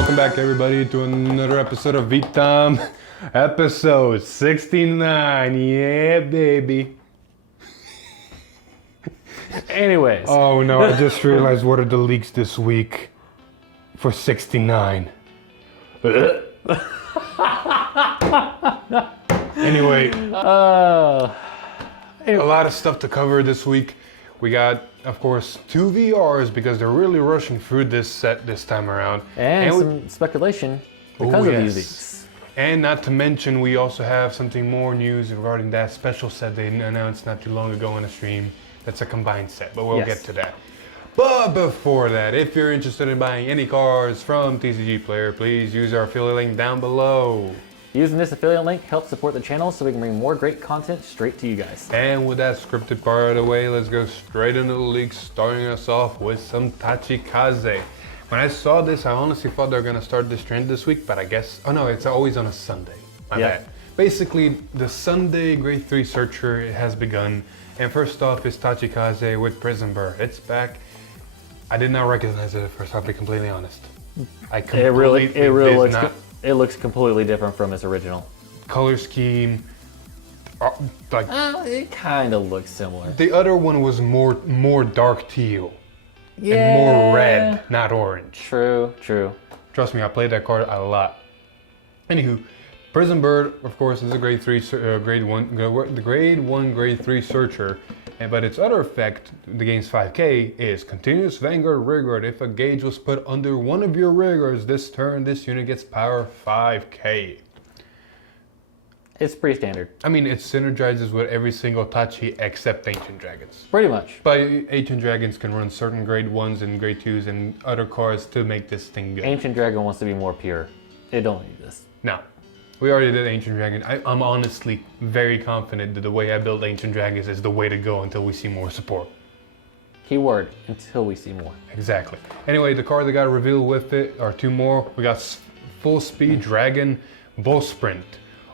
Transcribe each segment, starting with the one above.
welcome back everybody to another episode of Vitam, episode 69. Yeah, baby. Anyways. Oh no, I just realized what are the leaks this week for 69. Anyway, a lot of stuff to cover this week. We got, of course, 2 VRs because they're really rushing through this set this time around. And some speculation because of these leaks. And not to mention, we also have something more news regarding that special set they announced not too long ago on the stream. That's a combined set, but we'll get to that. But before that, if you're interested in buying any cards from TCG Player, please use our affiliate link down below. Using this affiliate link helps support the channel so we can bring more great content straight to you guys. And with that scripted part out of the way, let's go straight into the leaks, starting us off with some Tachikaze. When I saw this, I honestly thought they were going to start this trend this week, but I guess, oh no, it's always on a Sunday. My bad. Basically, the Sunday Grade 3 Searcher has begun. And first off is Tachikaze with Prison Bird. It's back. I did not recognize it at first, I'll be completely honest. It looks completely different from its original. Color scheme, it kind of looks similar. The other one was more dark teal. And more red, not orange. True. Trust me, I played that card a lot. Anywho, Prison Bird, of course, is a grade 1, grade 3 searcher. But its other effect, the game's 5k, is continuous Vanguard Rearguard. If a gauge was put under one of your rearguards this turn, this unit gets power 5k. It's pretty standard. I mean, it synergizes with every single Tachi except Ancient Dragons. Pretty much. But Ancient Dragons can run certain grade 1s and grade 2s and other cards to make this thing good. Ancient Dragon wants to be more pure. It don't need this. No. We already did Ancient Dragon. I'm honestly very confident that the way I build Ancient Dragons is the way to go until we see more support. Keyword, until we see more. Exactly. Anyway, the card that got revealed with it are 2 more. We got Full Speed Dragon Bull Sprint.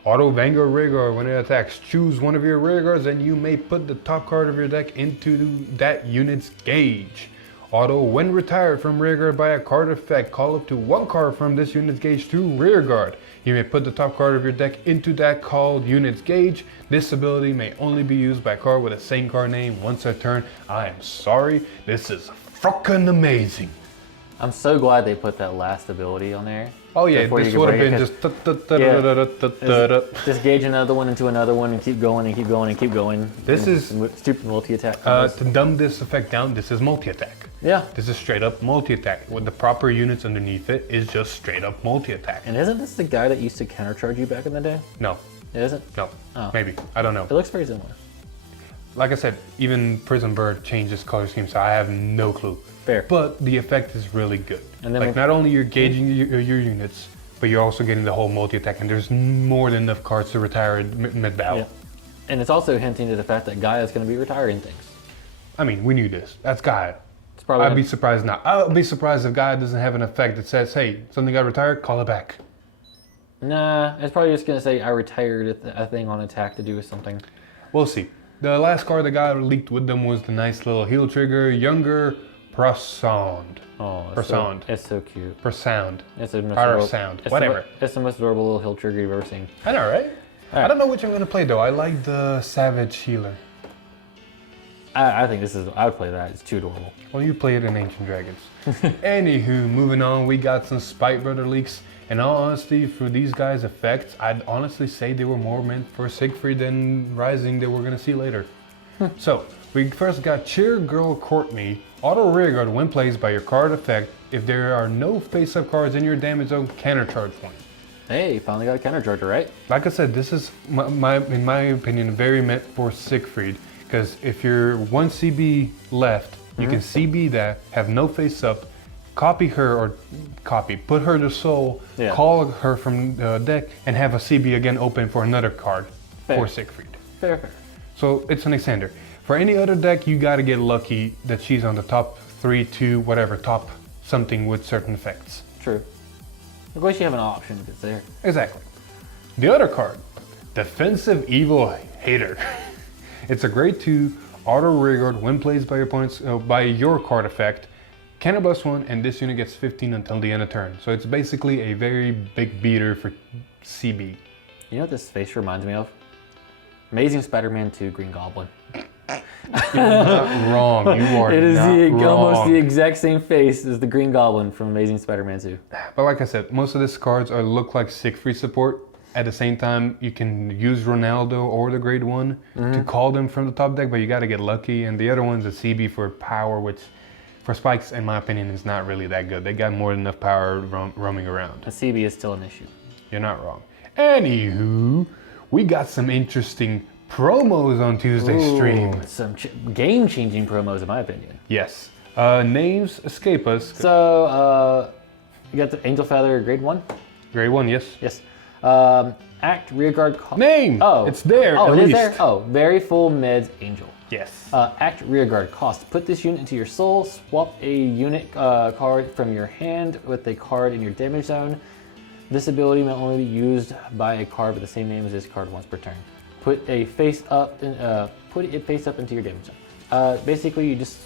Auto Vanguard Rearguard. When it attacks, choose one of your rearguards and you may put the top card of your deck into that unit's gauge. Auto, when retired from rearguard by a card effect, call up to 1 card from this unit's gauge to rearguard. You may put the top card of your deck into that called unit's gauge. This ability may only be used by a card with the same card name once a turn. I am sorry, this is fucking amazing. I'm so glad they put that last ability on there. Oh yeah, this would have been just just gauge another one into another one and keep going and keep going and keep going. This is stupid multi-attack. To dumb this effect down, this is multi-attack. Yeah. This is straight up multi-attack. With the proper units underneath it is just straight up multi-attack. And isn't this the guy that used to countercharge you back in the day? No. It isn't? No. Oh. Maybe. I don't know. It looks very similar. Like I said, even Prison Bird changed its color scheme, so I have no clue. Fair. But the effect is really good. And then like not only you're gauging your units, but you're also getting the whole multi-attack, and there's more than enough cards to retire mid-battle. Yeah. And it's also hinting to the fact that Gaia is going to be retiring things. I mean, we knew this. That's Gaia. It's probably I'd be surprised not. I'll be surprised if Gaia doesn't have an effect that says, hey, something got retired, call it back. Nah, it's probably just going to say I retired a thing on attack to do with something. We'll see. The last card that got leaked with them was the nice little heal trigger, Younger Prosound. Oh, it's so cute. Prosound. It's a Sound. Whatever. It's the most adorable little heal trigger you've ever seen. I know, right? I don't know which I'm going to play though. I like the Savage Healer. I think I would play that. It's too adorable. Well, you play it in Ancient Dragons. Anywho, moving on, we got some Spike Brother leaks. In all honesty, for these guys' effects, I'd honestly say they were more meant for Siegfried than Rising that we're going to see later. So, we first got Cheer Girl Courtney. Auto Rearguard when placed by your card effect. If there are no face-up cards in your damage zone, countercharge one. Hey, finally got a countercharger, right? Like I said, this is, in my opinion, very meant for Siegfried. Because if you're 1 CB left, you can CB that, have no face-up, put her to soul, call her from the deck, and have a CB again open for another card for Siegfried. Fair. So it's an extender. For any other deck, you gotta get lucky that she's on the top 3, 2, whatever, top something with certain effects. True. Of course you have an option if it's there. Exactly. The other card, Defensive Evil Hater. It's a grade 2 auto rearguard when placed by your opponents by your card effect. Counterblast 1, and this unit gets 15 until the end of turn. So it's basically a very big beater for CB. You know what this face reminds me of? Amazing Spider-Man 2 Green Goblin. You're not wrong. You are It is not almost wrong. the exact same face as the Green Goblin from Amazing Spider-Man 2. But like I said, most of these cards look like Siegfried support. At the same time, you can use Ronaldo or the Grade 1 to call them from the top deck, but you got to get lucky. And the other one's a CB for power, which for spikes, in my opinion, is not really that good. They got more than enough power roaming around. A CB is still an issue. You're not wrong. Anywho, we got some interesting promos on Tuesday's stream. Some game-changing promos, in my opinion. Yes. Names escape us. So, you got the Angel Feather Grade 1? Grade 1, yes. Yes. Act Rearguard... Name! Oh. It's there, Oh, at it is least. there? Oh, Very Full Meds Angel. Yes. Act Rearguard cost. Put this unit into your soul. Swap a unit card from your hand with a card in your damage zone. This ability may only be used by a card with the same name as this card once per turn. Put it face up into your damage zone. Basically, you just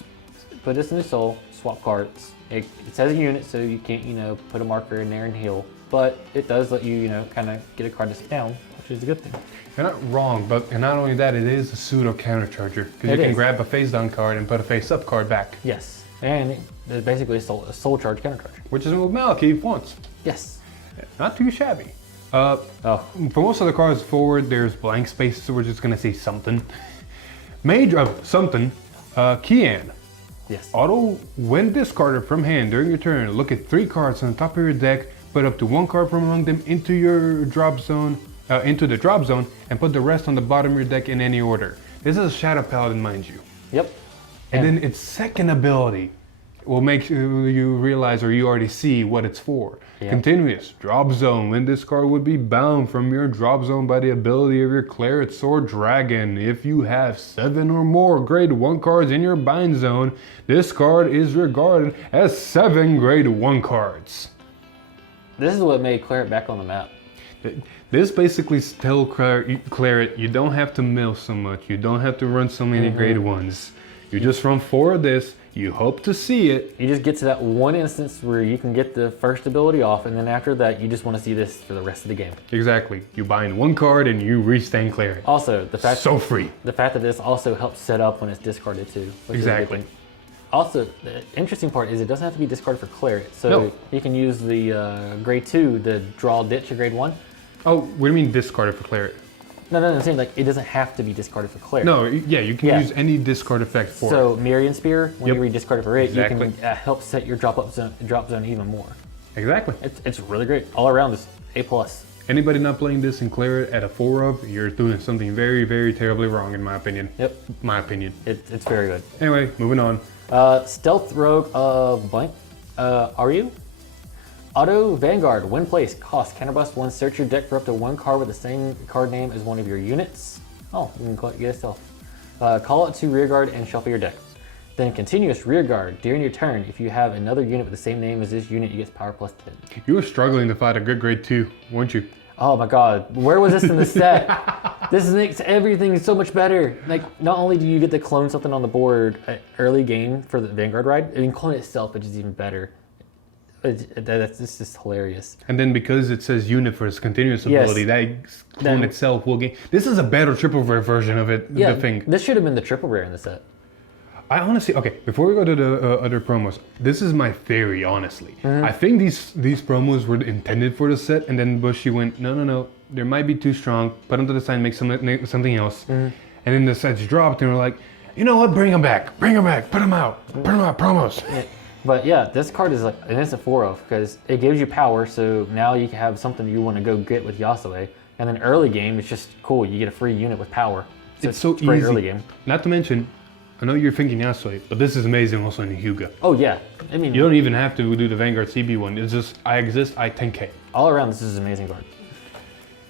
put this in the soul, swap cards. It says a unit, so you can't, put a marker in there and heal. But it does let you, kind of get a card to sit down, which is a good thing. You're not wrong, but not only that, it is a pseudo countercharger because you can grab a face down card and put a face up card back. Yes, and it's basically a soul charge counter charge. Which is what Malekith wants. Yes. Not too shabby. For most of the cards forward, there's blank spaces, so we're just gonna say something. Mage of something. Kian. Yes. Auto, when discarded from hand during your turn, look at 3 cards on the top of your deck, put up to 1 card from among them into your drop zone, into the drop zone, and put the rest on the bottom of your deck in any order. This is a Shadow Paladin, mind you. Yep. And then its second ability will make you realize, or you already see what it's for. Yeah. Continuous drop zone. When this card would be bound from your drop zone by the ability of your Cleric Sword Dragon. If you have 7 or more Grade 1 cards in your bind zone, this card is regarded as 7 Grade 1 cards. This is what made Claret back on the map. This basically tells Claret, you don't have to mill so much. You don't have to run so many Grade 1s. You just run 4 of this. You hope to see it. You just get to that one instance where you can get the first ability off, and then after that, you just want to see this for the rest of the game. Exactly. You bind 1 card and you restain Claret. Also, the fact free. The fact that this also helps set up when it's discarded too. Which Exactly. Is a good thing. Also, the interesting part is it doesn't have to be discarded for Claret. So No. you can use the Grade 2, the Draw Ditch, a Grade 1. Oh, what do you mean discarded for Claret? No, I'm saying like it doesn't have to be discarded for Claret. No, yeah, you can Yeah. use any discard effect for it. So Mirian Spear, when Yep. you rediscard it for it, Exactly. you can help set your drop zone even more. Exactly. It's really great. All around this A+. Anybody not playing this in Claret at a 4 of, you're doing something very, very terribly wrong in my opinion. Yep, My opinion. it's very good. Anyway, moving on. Stealth Rogue of blank. Are you? Auto Vanguard, when placed, cost Counterblast 1, search your deck for up to 1 card with the same card name as one of your units. Oh, you can get a stealth. Call it to Rearguard and shuffle your deck. Then continuous Rearguard, during your turn, if you have another unit with the same name as this unit, you get power plus 10. You were struggling to find a good Grade 2, weren't you? Oh my god, where was this in the set? This makes everything so much better. Like, not only do you get to clone something on the board early game for the Vanguard ride, you can clone it itself, which is even better. That's just hilarious. And then because it says unit for its continuous Yes. ability, that clone itself will gain. This is a better triple rare version of it, Yeah, the thing. this should have been the triple rare in the set. I honestly, okay, before we go to the other promos, this is my theory, honestly. Mm-hmm. I think these promos were intended for the set, and then Bushy went, no, they might be too strong, put them to the side, make something else. Mm-hmm. And then the sets dropped, and we're like, you know what, bring them back, put them out, promos. Yeah. But yeah, this card is like an instant 4-0 because it gives you power, so now you can have something you want to go get with Yasue. And then early game, it's just cool, you get a free unit with power. It's so great easy. early game. Not to mention, I know you're thinking Yasui, but this is amazing also in Hyuga. Oh yeah, I mean, You don't even have to do the Vanguard CB one. It's just, I exist, I 10k. all around this is an amazing card.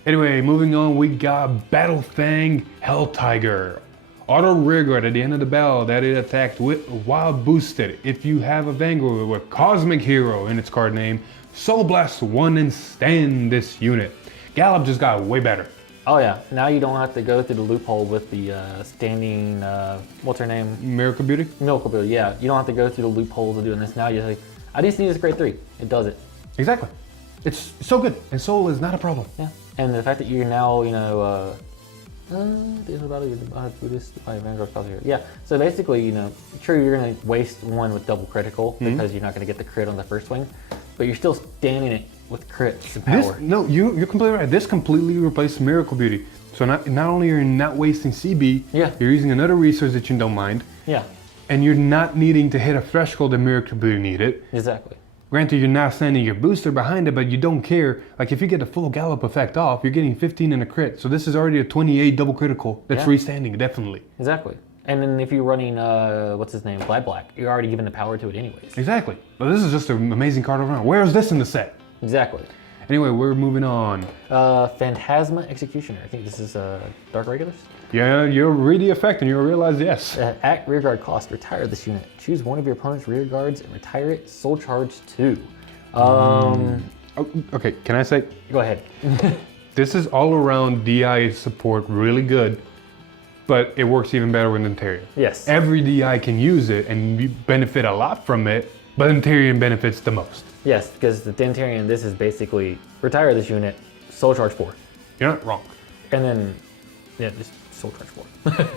Anyway, moving on, we got Battle Fang Hell Tiger. Auto Rearguard at the end of the battle that it attacked with Wild Boosted. If you have a Vanguard with Cosmic Hero in its card name, Soul Blast 1 and stand this unit. Gallop just got way better. Oh yeah, now you don't have to go through the loophole with the standing, what's her name? Miracle Beauty? Miracle Build, yeah. You don't have to go through the loopholes of doing this. Now you're like, I just need this grade 3. It does it. Exactly. It's so good, and soul is not a problem. Yeah. And the fact that you're now, you know, Buddhist Vanguard Scholar here. Yeah. So basically, you know, true, you're gonna waste one with double critical because you're not gonna get the crit on the first swing, but you're still standing it with crits and power. You're completely right. This completely replaced Miracle Beauty. So not only are you not wasting CB, Yeah. you're using another resource that you don't mind, Yeah. and you're not needing to hit a threshold that Miracle Beauty needed. Exactly. Granted, you're now sending your booster behind it, but you don't care. Like if you get the full gallop effect off, you're getting 15 in a crit. So this is already a 28 double critical. That's Yeah. freestanding, definitely. Exactly. And then if you're running, what's his name, Black, you're already giving the power to it anyways. Exactly. But this is just an amazing card overall. Where is this in the set? Exactly. Anyway, we're moving on. Phantasma Executioner. I think this is Dark Regulars. Yeah, you'll read the effect and you'll realize yes. At rearguard cost, retire this unit. Choose one of your opponent's rear guards and retire it. Soul charge 2. Oh, okay, can I say? Go ahead. This is all around DI support really good, but it works even better with Interior. Yes. Every DI can use it and you benefit a lot from it, but Interior benefits the most. Yes, because the Dantarian, this is basically retire this unit, soul charge 4. You're not wrong. And then, yeah, just soul charge 4.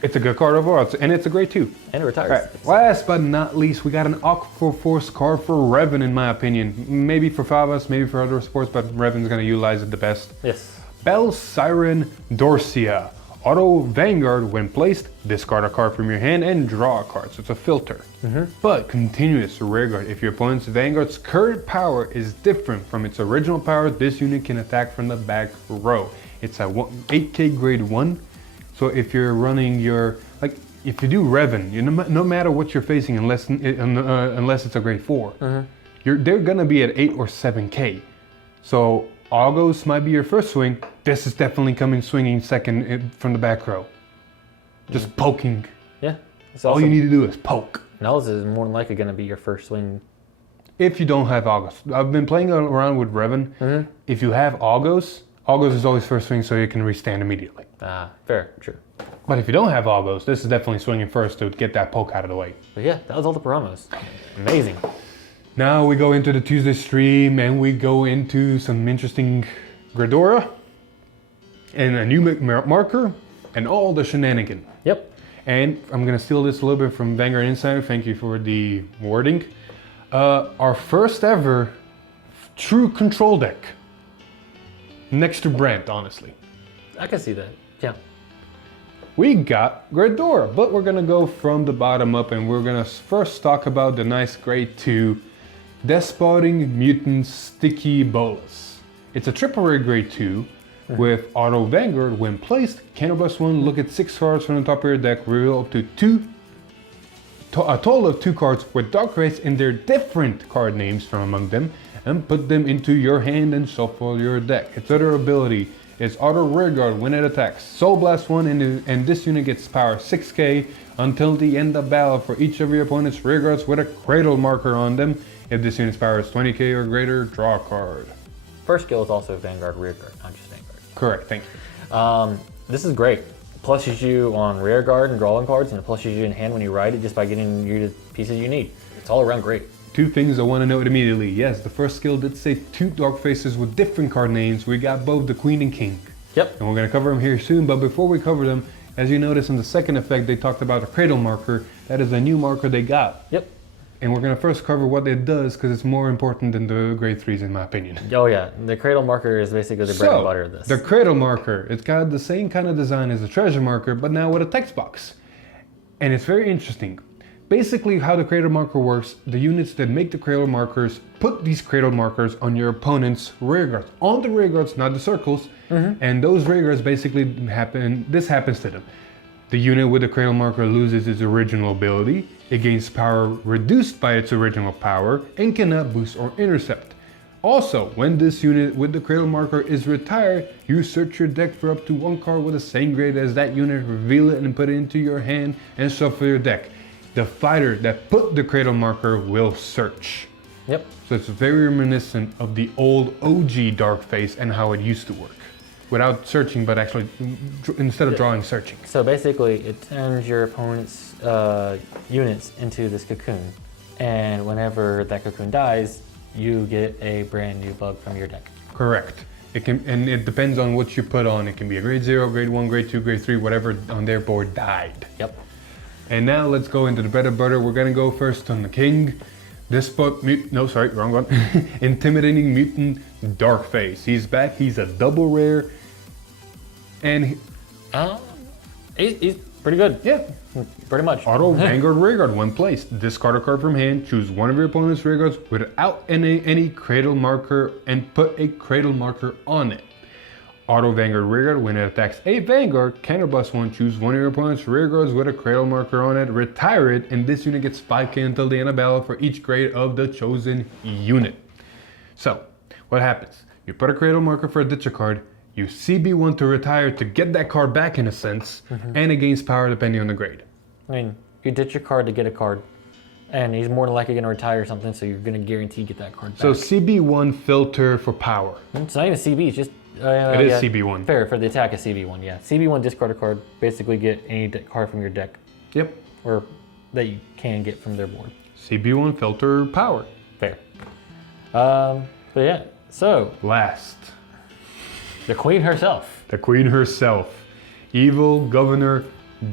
It's a good card overall, and it's a great 2. And it retires. All right, last but not least, we got an Aqua Force card for Revan, in my opinion. Maybe for Favas, maybe for other sports, but Revan's gonna utilize it the best. Yes. Bell Siren Dorcia. Auto Vanguard, when placed, discard a card from your hand and draw a card, so it's a filter. But continuous rearguard. If your opponent's Vanguard's current power is different from its original power, this unit can attack from the back row. It's a 8k grade 1, so if you're running your, like, if you do Revan, no matter what you're facing, unless it's a grade 4, they're gonna be at 8 or 7k. So August might be your first swing. This is definitely coming swinging second from the back row. Just poking. Yeah. It's All also, you need to do is poke. Now this is more than likely going to be your first swing. If you don't have August. I've been playing around with Revan. If you have August is always first swing so you can restand immediately. Ah, fair, true. But if you don't have August, this is definitely swinging first to get that poke out of the way. But yeah, that was all the promos. Amazing. Now we go into the Tuesday stream and we go into some interesting Gradora and a new marker and all the shenanigan. Yep. And I'm gonna steal this a little bit from Vanguard Insider. Thank you for the wording. Our first ever true control deck. Next to Brent, honestly. I can see that. Yeah. We got Gradora, but we're gonna go from the bottom up and we're gonna first talk about the nice grade 2 Despoting Mutant Sticky Bolus. It's a triple rare grade 2 with Auto Vanguard. When placed, counterblast 1, look at 6 cards from the top of your deck, reveal up to a total of 2 cards with Dark Race and their different card names from among them, and put them into your hand and shuffle your deck. Its other ability is Auto Rearguard when it attacks. Soul Blast 1 and this unit gets power 6k until the end of battle for each of your opponent's rearguards with a Cradle marker on them. If this unit's power is 20k or greater, draw a card. First skill is also Vanguard Rearguard, not just Vanguard. Correct, thank you. This is great. Plushes you on rearguard and drawing cards, and it plushes you in hand when you ride it just by getting you the pieces you need. It's all around great. 2 things I want to note immediately. Yes, the first skill did say 2 Dark Faces with different card names. We got both the Queen and King. Yep. And we're going to cover them here soon, but before we cover them, as you notice in the second effect, they talked about a Cradle marker. That is a new marker they got. Yep. And we're going to first cover what it does because it's more important than the grade 3s in my opinion. Oh yeah, the Cradle marker is basically the bread and butter of this. The Cradle marker, it's got the same kind of design as the Treasure marker, but now with a text box. And it's very interesting. Basically how the Cradle marker works, the units that make the Cradle markers put these Cradle markers on your opponent's rearguards. On the rearguards, not the circles. And those rearguards basically this happens to them. The unit with the Cradle marker loses its original ability. It gains power reduced by its original power and cannot boost or intercept. Also, when this unit with the Cradle marker is retired, you search your deck for up to 1 card with the same grade as that unit, reveal it and put it into your hand and shuffle your deck. The fighter that put the Cradle marker will search. Yep. So it's very reminiscent of the old OG Dark Face and how it used to work. without searching, but actually instead of drawing, searching. So basically, it turns your opponent's units into this cocoon, and whenever that cocoon dies, you get a brand new bug from your deck. Correct. It can, and it depends on what you put on. It can be a grade 0, grade 1, grade 2, grade 3, whatever on their board died. Yep. And now let's go into the bread and butter. We're gonna go first on the king. Wrong one. Intimidating Mutant Darkface. He's back. He's a double rare, and He's pretty good. yeah. Pretty much. Auto Vanguard Rearguard, one place. Discard a card from hand, choose one of your opponent's rearguards without any cradle marker, and put a cradle marker on it. Auto Vanguard Rearguard, when it attacks a Vanguard, counterblast 1, choose one of your opponent's rearguards with a cradle marker on it, retire it, and this unit gets 5k until the end of battle for each grade of the chosen unit. So, what happens? You put a cradle marker for a ditcher card, you CB1 to retire to get that card back in a sense, and it gains power depending on the grade. I mean, you ditch your card to get a card, and he's more than likely going to retire something, so you're going to guarantee get that card back. So CB1 filter for power. It's not even CB, it's just... It is CB1. Fair, for the attack is CB1, yeah. CB1, discard a card, basically get any card from your deck, Yep. or that you can get from their board. CB1 filter power. Fair. But yeah, so, Last, the queen herself. the queen herself. Evil Governor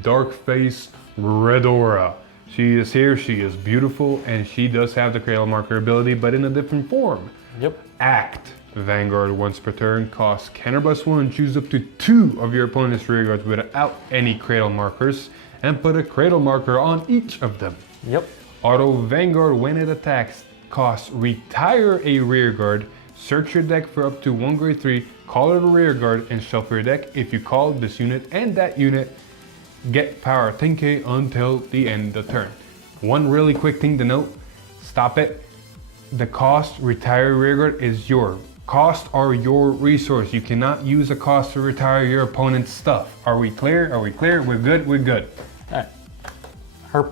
Darkface Redora. She is here, she is beautiful, and she does have the cradle marker ability, but in a different form. Yep. Act. Vanguard once per turn, costs counterblast 1, choose up to 2 of your opponent's rearguards without any cradle markers, and put a cradle marker on each of them. Yep. Auto Vanguard, when it attacks, costs retire a rearguard, search your deck for up to 1 grade 3, call it a rearguard, and shuffle your deck. If you call this unit and that unit, get power 10k until the end of the turn. One really quick thing to note, stop it. The cost, retire rearguard, is your costs are your resource. You cannot use a cost to retire your opponent's stuff. Are we clear? Are we clear? We're good? We're good. Alright. Her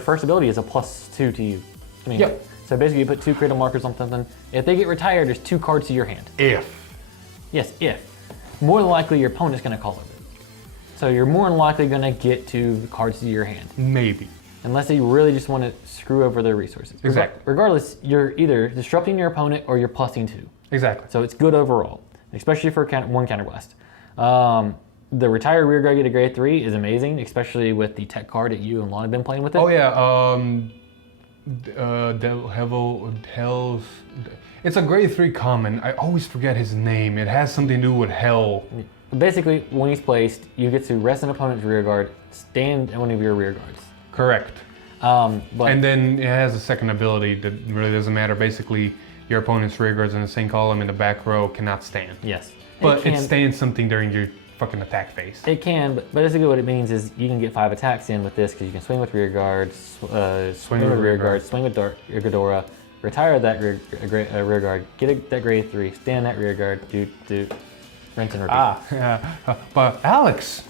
first ability is a +2 to you. I mean, Yep. So basically you put 2 cradle markers on something. If they get retired, there's 2 cards to your hand. If. Yes, if. More than likely your opponent's going to call it. So you're more than likely going to get 2 cards to your hand. Maybe. Unless they really just want to screw over their resources. Exactly. Regardless, you're either disrupting your opponent or you're +2. Exactly. So it's good overall, especially for one counterblast. The retire rearguard get a grade 3 is amazing, especially with the tech card that you and Lon have been playing with it. Oh yeah, Hell's. It's a grade 3 common. I always forget his name. It has something to do with hell. Basically, when he's placed, you get to rest an opponent's rearguard, stand in one of your rearguards. Correct. But And then it has a second ability that really doesn't matter. Basically, your opponent's rearguards in the same column in the back row cannot stand. yes, But it stands something during your fucking attack phase. It can, but basically what it means is you can get 5 attacks in with this because you can swing with rearguard, swing with rearguard, swing with Ghidorah, retire that rearguard, get that grade 3, stand that rearguard, rinse and repeat. But Alex,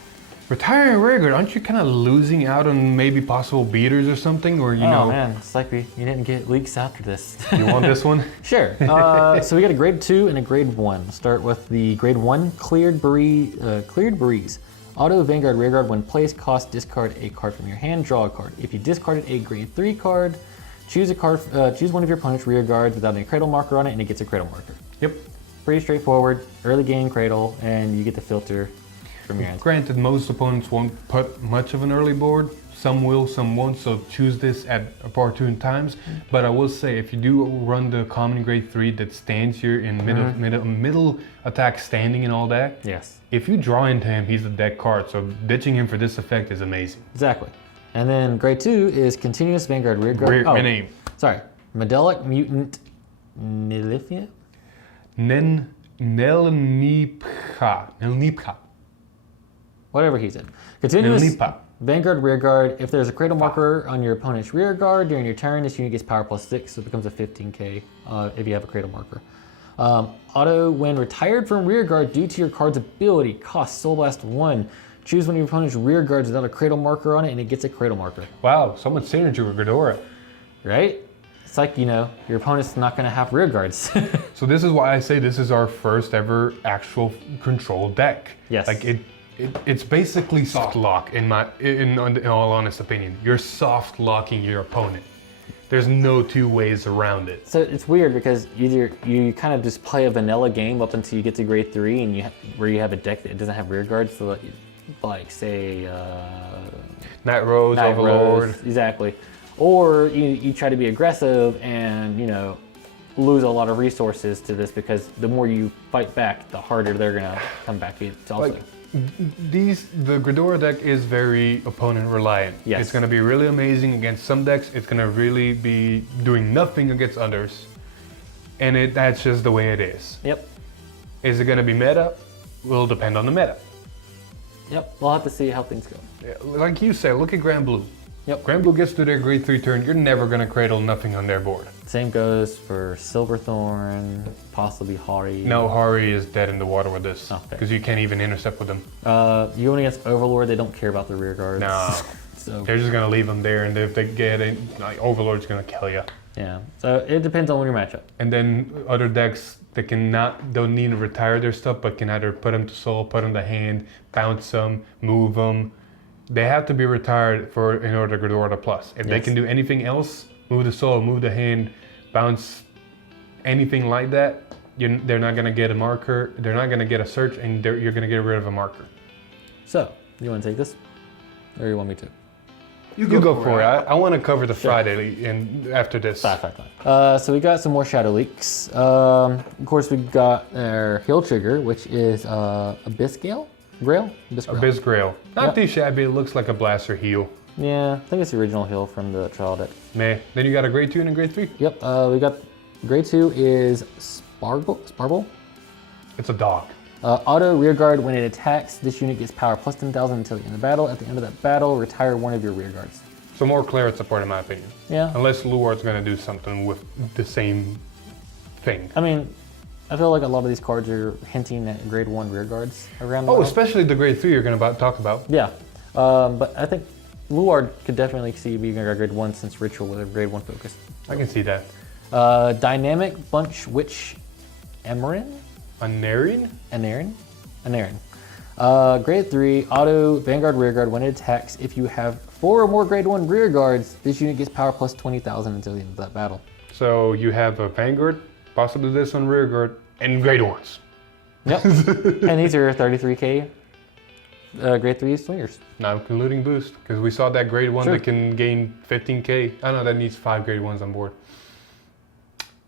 retiring rearguard, aren't you kind of losing out on maybe possible beaters or something? Or, you Oh know, man, it's like you didn't get leaks after this. you want this one? Sure. So we got a grade 2 and a grade 1. We'll start with the grade 1, Cleared Breeze. Auto Vanguard Rearguard, when placed, cost discard a card from your hand, draw a card. If you discarded a grade 3 card, choose one of your opponent's rearguards without any cradle marker on it, and it gets a cradle marker. Yep. Pretty straightforward. Early game cradle, and you get the filter from your hand. Granted, most opponents won't put much of an early board. Some will, some won't, so choose this at opportune times. But I will say, if you do run the common grade 3 that stands here in middle attack standing and all that, Yes. if you draw into him, he's a dead card, so ditching him for this effect is amazing. Exactly. And then grade 2 is Continuous Vanguard Rearguard. My name. Sorry. Medallic Mutant Nilifia? Nelnipka. Whatever he said. Continuous Nilnipa. Vanguard Rearguard. If there's a cradle marker on your opponent's rearguard during your turn, this unit gets power +6, so it becomes a 15k if you have a cradle marker. Auto, when retired from rearguard due to your card's ability, costs Soul Blast 1. Choose one of your opponent's rearguards without a cradle marker on it, and it gets a cradle marker. Wow, so much synergy with Ghidorah. Right? It's like, your opponent's not going to have rear guards. So this is why I say this is our first ever actual control deck. Yes. Like it's basically soft lock in all honest opinion. You're soft locking your opponent. There's no two ways around it. So it's weird because either you kind of just play a vanilla game up until you get to grade 3 and where you have a deck that doesn't have rear guards, so like say Night Rose, Night Overlord. Rose, exactly. Or you try to be aggressive and lose a lot of resources to this because the more you fight back, the harder they're gonna come back. It's also The Ghidorah deck is very opponent reliant. Yes. It's going to be really amazing against some decks. It's going to really be doing nothing against others. And that's just the way it is. Yep. Is it going to be meta? Will depend on the meta. Yep. We'll have to see how things go. Like you said, look at Grand Blue. Yep. Grand Blue gets to their grade 3 turn, you're never going to cradle nothing on their board. Same goes for Silverthorn, possibly Hari. No, Hari is dead in the water with this. Okay. Because you can't even intercept with them. You going against Overlord, they don't care about the rear guards. No. So They're just going to leave them there, and if they get it, Overlord's going to kill you. yeah. So it depends on your matchup. And then other decks that don't need to retire their stuff, but can either put them to soul, put them to hand, bounce them, move them. They have to be retired in order to Ghidorah plus. If they Yes. can do anything else, move the soul, move the hand, bounce, anything like that, they're not gonna get a marker. They're not gonna get a search, and you're gonna get rid of a marker. So, you want to take this? Or you want me to? You go for it. I want to cover the Friday and after this. Five. So we got some more Shadow Leaks. Of course, we got our Hill Trigger, which is Abyss Gale? Grail? Abyss Grail. Not too shabby. It looks like a blaster heal. Yeah, I think it's the original heal from the trial deck. Meh. Then you got a grade 2 and a grade 3. Yep, we got grade 2 is Sparble. It's a dog. Auto rear guard, when it attacks, this unit gets power plus 10,000 until the end of the battle. At the end of that battle, retire one of your rear guards. So more Claret support in my opinion. Yeah. Unless Luard's gonna do something with the same thing. I mean, I feel like a lot of these cards are hinting at grade 1 rear guards around the Oh, world. especially the grade 3 you're gonna talk about. Yeah, but I think Luard could definitely see being a grade 1 since Ritual with a grade 1 focus. I can see that. Dynamic Bunch Witch Emerin? Anarin? Anarin. Grade 3, auto Vanguard rear guard. When it attacks, if you have 4 or more grade 1 rear guards, this unit gets power plus 20,000 until the end of that battle. So you have a Vanguard, possibly this on rear guard, and grade 1s. Yep. And these are 33k grade 3 swingers. Not including boost, because we saw that grade 1 Sure. that can gain 15k. I know that needs 5 grade 1s on board.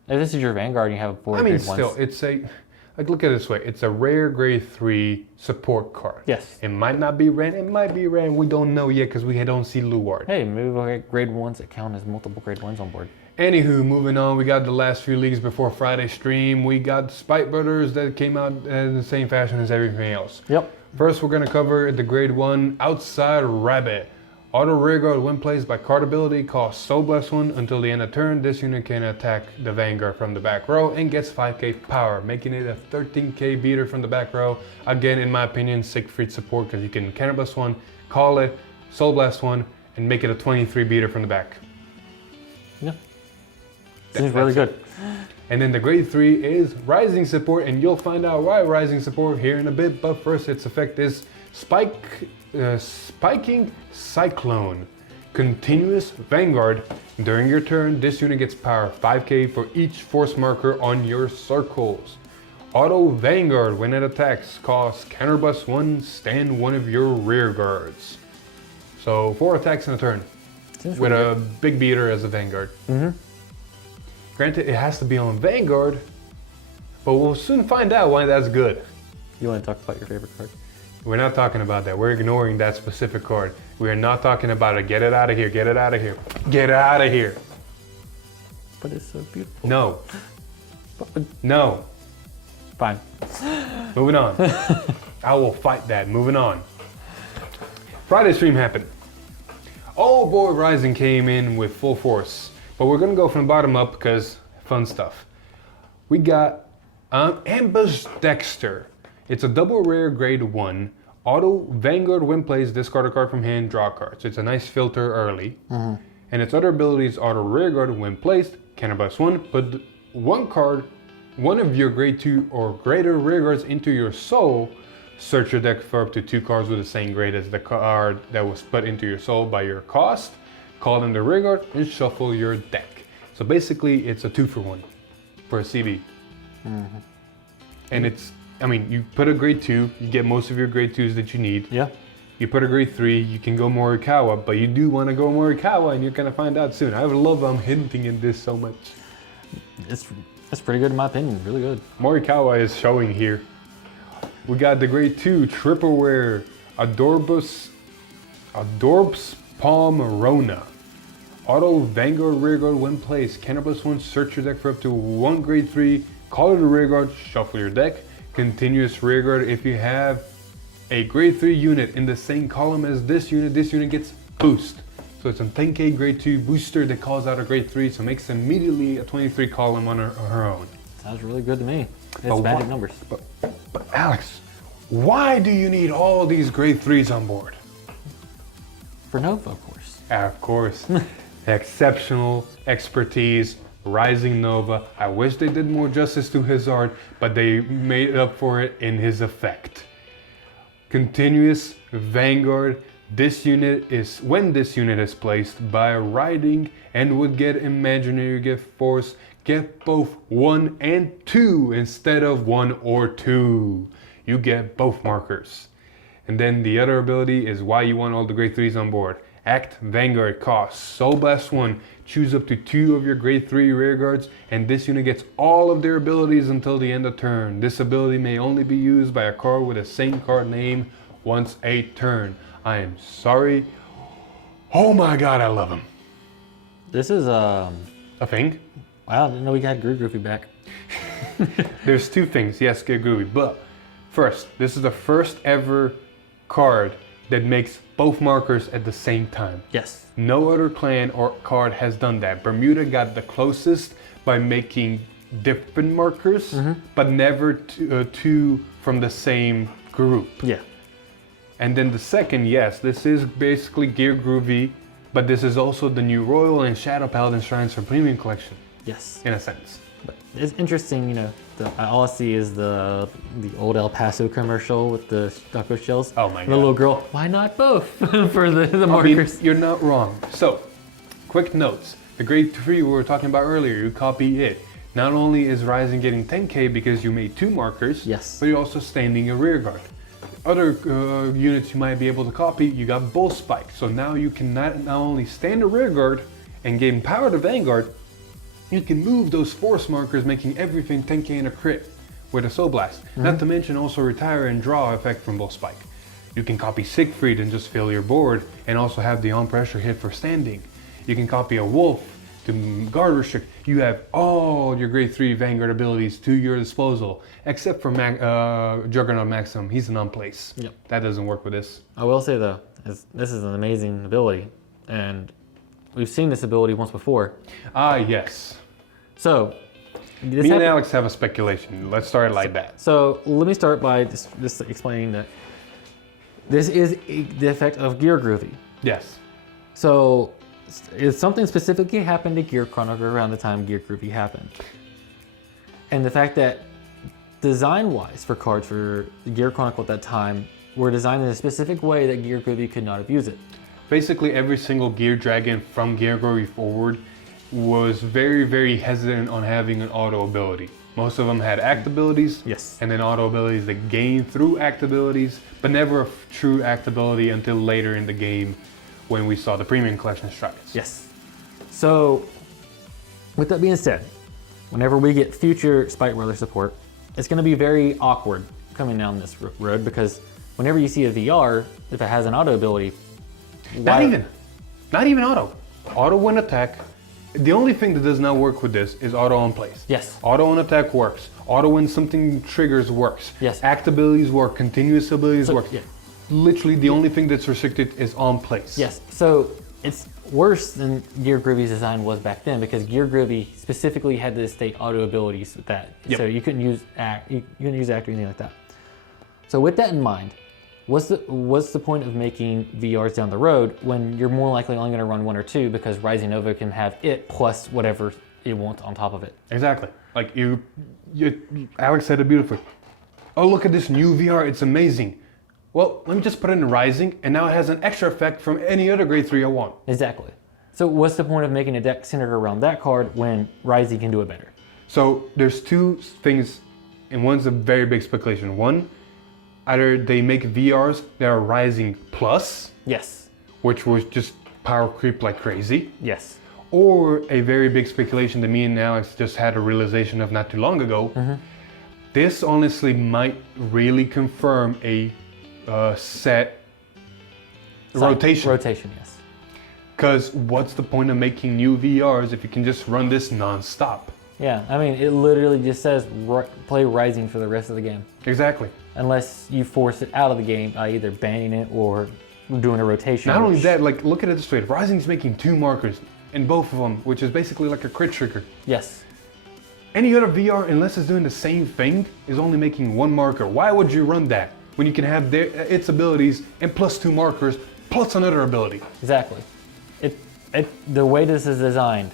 If this is your Vanguard and you have 4 I mean, grade 1s. still, it's look at it this way. It's a rare grade 3 support card. Yes. It might not be ran, it might be ran. We don't know yet because we don't see Luard. Hey, maybe we'll get grade 1s that count as multiple grade 1s on board. Anywho, moving on, we got the last few leagues before Friday stream. We got Spite Brothers that came out in the same fashion as everything else. Yep. First, we're going to cover the grade 1 Outside Rabbit. Auto rearguard when placed by card ability costs Soul Blast 1 until the end of turn. This unit can attack the Vanguard from the back row and gets 5k power, making it a 13k beater from the back row. Again, in my opinion, Siegfried support because you can Counter Blast 1, call it, Soul Blast 1, and make it a 23 beater from the back. Yeah. Seems really good. And then the grade 3 is Rising Support, and you'll find out why Rising Support here in a bit. But first, its effect is Spiking Cyclone. Continuous Vanguard. During your turn, this unit gets power 5k for each force marker on your circles. Auto Vanguard, when it attacks, costs Counterblast 1, stand one of your rear guards. So 4 attacks in a turn Seems with really a big beater as a Vanguard. Granted, it has to be on Vanguard, but we'll soon find out why that's good. You want to talk about your favorite card? We're not talking about that. We're ignoring that specific card. We are not talking about it. Get it out of here. Get it out of here. Get it out of here. But it's so beautiful. No. No. Fine. Moving on. I will fight that. Moving on. Friday stream happened. Oh boy, Rising came in with full force. But we're going to go from the bottom up because fun stuff. We got Ambush Dexter. It's a double rare grade 1. Auto Vanguard when plays, discard a card from hand, draw a card. So it's a nice filter early. And its other ability is auto rear guard when placed, Counterblast 1, put one card, one of your grade 2 or greater rearguards into your soul. Search your deck for up to 2 cards with the same grade as the card that was put into your soul by your cost. Call them the rearguard and shuffle your deck. So basically, it's a 2-for-1 for a CB. And it's, I mean, you put a grade 2, you get most of your grade 2s that you need. Yeah. You put a grade 3, you can go Morikawa, but you do want to go Morikawa, and you're gonna find out soon. I love I'm hinting at this so much. It's pretty good in my opinion. Really good. Morikawa is showing here. We got the grade 2 triple rare Adorbs Palmerona. Auto Vanguard rearguard when placed. Counterblast 1, search your deck for up to 1 grade 3. Call it a rearguard, shuffle your deck. Continuous rearguard, if you have a grade 3 unit in the same column as this unit gets boost. So it's a 10k grade 2 booster that calls out a grade 3, so makes immediately a 23 column on her own. Sounds really good to me. It's But magic why- numbers. But Alex, why do you need all these grade 3s on board? For Nova, of course. Of course, exceptional expertise, Rising Nova. I wish they did more justice to his art, but they made up for it in his effect. Continuous Vanguard. This unit is, when this unit is placed by riding and would get imaginary gift force, get both 1 and 2 instead of 1 or 2. You get both markers. And then the other ability is why you want all the grade 3s on board. Act Vanguard costs Soul Blast 1. Choose up to 2 of your grade 3 rearguards, and this unit gets all of their abilities until the end of turn. This ability may only be used by a card with the same card name once a turn. I am sorry. Oh my god, I love him. This is A thing? wow, I didn't know we got Groove Groovy back. There's 2 things, yes, get groovy, but first, this is the first ever card that makes both markers at the same time. Yes. No other clan or card has done that. Bermuda got the closest by making different markers, but never 2 from the same group. Yeah. And then the second, yes, this is basically Gear Groovy, but this is also the new Royal and Shadow Paladin Shrines for Premium Collection, Yes. in a sense. But it's interesting, you know. All I see is the old El Paso commercial with the Stucco shells. Oh my The god. little girl. Why not both for the I mean, markers? you're not wrong. So, quick notes. The grade 3 we were talking about earlier, you copy it. Not only is Rising getting 10k because you made 2 markers, Yes. but you're also standing a rear guard. Other units you might be able to copy, you got Bull Spike. So now you can not only stand a rear guard and gain power to Vanguard, you can move those force markers, making everything 10k in a crit with a Soul Blast. Not to mention also retire and draw effect from Bull Spike. You can copy Siegfried and just fill your board, and also have the on pressure hit for standing. You can copy a Wolf to guard restrict. You have all your grade 3 Vanguard abilities to your disposal, except for Juggernaut Maximum. He's an on-place. Yep. That doesn't work with this. I will say though, this is an amazing ability, and we've seen this ability once before. Ah, yes. So, this Me and happened- Alex have a speculation. Let's start it like that. So let me start by just explaining that this is the effect of Gear Groovy. Yes. So if something specifically happened to Gear Chronicle around the time Gear Groovy happened, and the fact that design-wise for cards for Gear Chronicle at that time were designed in a specific way that Gear Groovy could not abuse it. Basically, every single Gear Dragon from Gear Groovy forward was very, very hesitant on having an auto ability. Most of them had act abilities, Yes. and then auto abilities that gain through act abilities, but never a true act ability until later in the game when we saw the Premium Collection strides. Yes. So, with that being said, whenever we get future Spike Brother support, it's going to be very awkward coming down this road because whenever you see a VR, if it has an auto ability, Not even auto. Auto when attack. The only thing that does not work with this is auto on place. Yes. Auto on attack works. Auto when something triggers works. Yes. Act abilities work. Continuous abilities So, work. yeah. Literally, the only thing that's restricted is on place. Yes. So it's worse than Gear Groovy's design was back then because Gear Groovy specifically had to state auto abilities with that. Yep. So you couldn't use act, you couldn't use act or anything like that. So with that in mind, what's the point of making VRs down the road when you're more likely only going to run 1 or 2 because Rising Nova can have it plus whatever you want on top of it. Exactly. Like Alex said it beautifully. Oh, look at this new VR. It's amazing. Well, let me just put it in Rising, and now it has an extra effect from any other grade 3 I want. Exactly. So what's the point of making a deck centered around that card when Rising can do it better? So there's two things, and one's a very big speculation. One, either they make VRs that are Rising Plus, Yes. which was just power creep like crazy, Yes. or a very big speculation that me and Alex just had a realization of not too long ago. This honestly might really confirm a set rotation. Rotation, yes. Because what's the point of making new VRs if you can just run this non-stop? Yeah, I mean, it literally just says play Rising for the rest of the game. Exactly. Unless you force it out of the game by either banning it or doing a rotation. Not only that, like, look at it this way. Rising's making 2 markers in both of them, which is basically like a crit trigger. Yes. Any other VR, unless it's doing the same thing, is only making 1 marker. Why would you run that when you can have its abilities and plus 2 markers plus another ability? Exactly. The way this is designed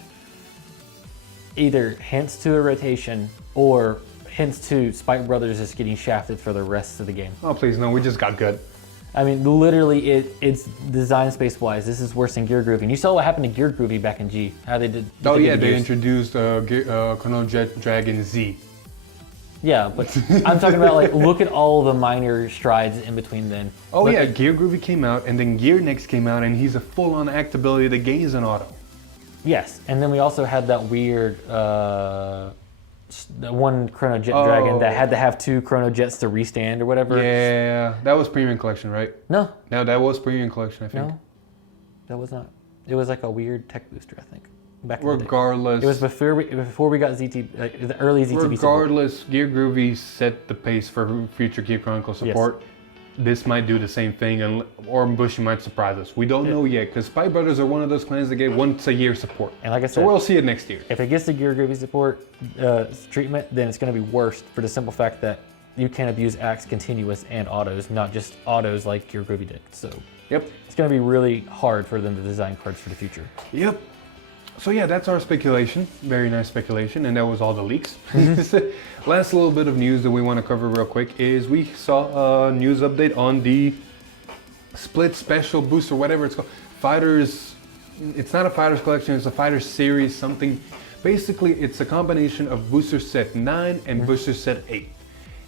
either hints to a rotation or hints to Spike Brothers just getting shafted for the rest of the game. Oh, please, no, we just got good. I mean, literally, it's design space-wise. This is worse than Gear Groovy. And you saw what happened to Gear Groovy back in G. How they did. Oh yeah, they introduced Chrono Dragon Z. Yeah, but I'm talking about like look at all the minor strides in between then. Oh Look yeah, at- Gear Groovy came out, and then Gear Next came out, and he's a full-on act ability that gains an auto. Yes, and then we also had that weird that one Chrono Jet Dragon that had to have 2 Chrono Jets to restand or whatever. Yeah, that was Premium Collection, right? No, No, that was Premium Collection, I think. no, that was not. It was like a weird tech booster, I think. Back in the day. Regardless, It was before we got ZT, like the early ZTB support. regardless, Gear Groovy set the pace for future Gear Chronicle support. This might do the same thing, or Bushi might surprise us. We don't know yet, because Spy Brothers are one of those clans that get once a year support. And like I So said, we'll see it next year. if it gets the Gear Groovy support treatment, then it's going to be worse for the simple fact that you can abuse Axe continuous and autos, not just autos like Gear Groovy did. So Yep. it's going to be really hard for them to design cards for the future. Yep. So yeah, that's our speculation. Very nice speculation, and that was all the leaks. Last little bit of news that we want to cover real quick is we saw a news update on the Split Special Booster, whatever it's called. Fighters, it's not a Fighters Collection, it's a Fighters Series something. Basically, it's a combination of Booster Set 9 and Booster Set 8.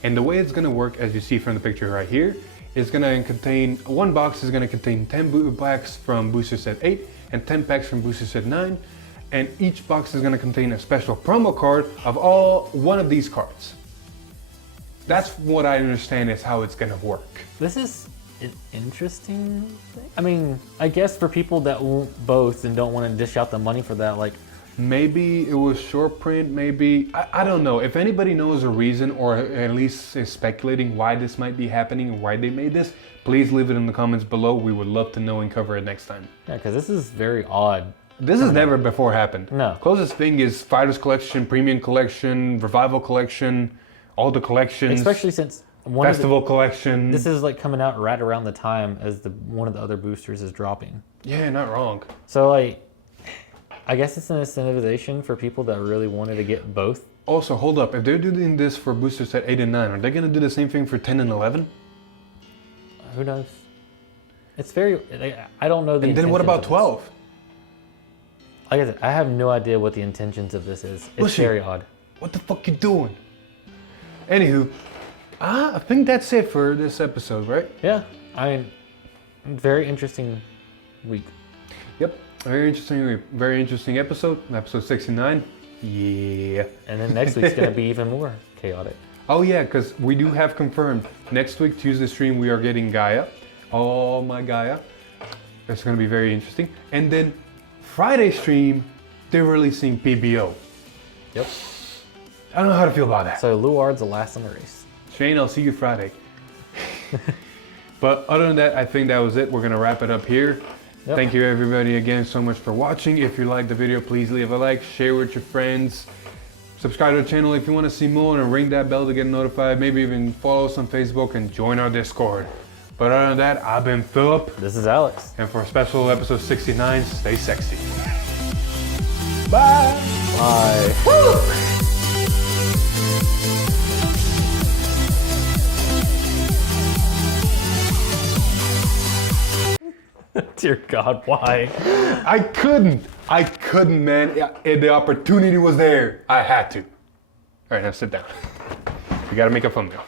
And the way it's going to work, as you see from the picture right here, is going to contain, one box is going to contain 10 packs from Booster Set 8 and 10 packs from Booster Set 9. And each box is going to contain a special promo card of one of these cards. That's what I understand is how it's going to work. This is an interesting thing. I mean, I guess for people that want both and don't want to dish out the money for that, like, Maybe it was short print, maybe, I don't know. If anybody knows a reason or at least is speculating why this might be happening and why they made this, please leave it in the comments below. We would love to know and cover it next time. yeah, because this is very odd. This has never before happened. No. Closest thing is Fighters Collection, Premium Collection, Revival Collection, all the collections, Especially since Festival Collection. this is like coming out right around the time as one of the other boosters is dropping. Yeah, not wrong. So like, I guess it's an incentivization for people that really wanted to get both. Also, hold up. If they're doing this for Booster Set 8 and 9, are they going to do the same thing for 10 and 11? Who knows? It's very. I don't know the. And then what intentions about of this. 12? Like I said, I have no idea what the intentions of this is. It's Bushi. very odd. What the fuck you doing? Anywho, I think that's it for this episode, right? Yeah, I mean, very interesting week. Yep. Very interesting episode. Episode 69. Yeah. And then next week's gonna be even more chaotic. Oh yeah, because we do have confirmed next week Tuesday stream we are getting Gaia. Oh my Gaia. That's gonna be very interesting. And then Friday stream, they're releasing PBO. Yep. I don't know how to feel about that. So Luard's the last in the race. Shane, I'll see you Friday. But other than that, I think that was it. We're gonna wrap it up here. Yep. Thank you everybody again so much for watching. If you liked the video, please leave a like, share with your friends. Subscribe to the channel if you want to see more and ring that bell to get notified. Maybe even follow us on Facebook and join our Discord. But other than that, I've been Philip. This is Alex. And for special episode 69, stay sexy. Bye! Dear God, why? I couldn't, man. The opportunity was there. I had to. All right, now sit down. We gotta make a thumbnail.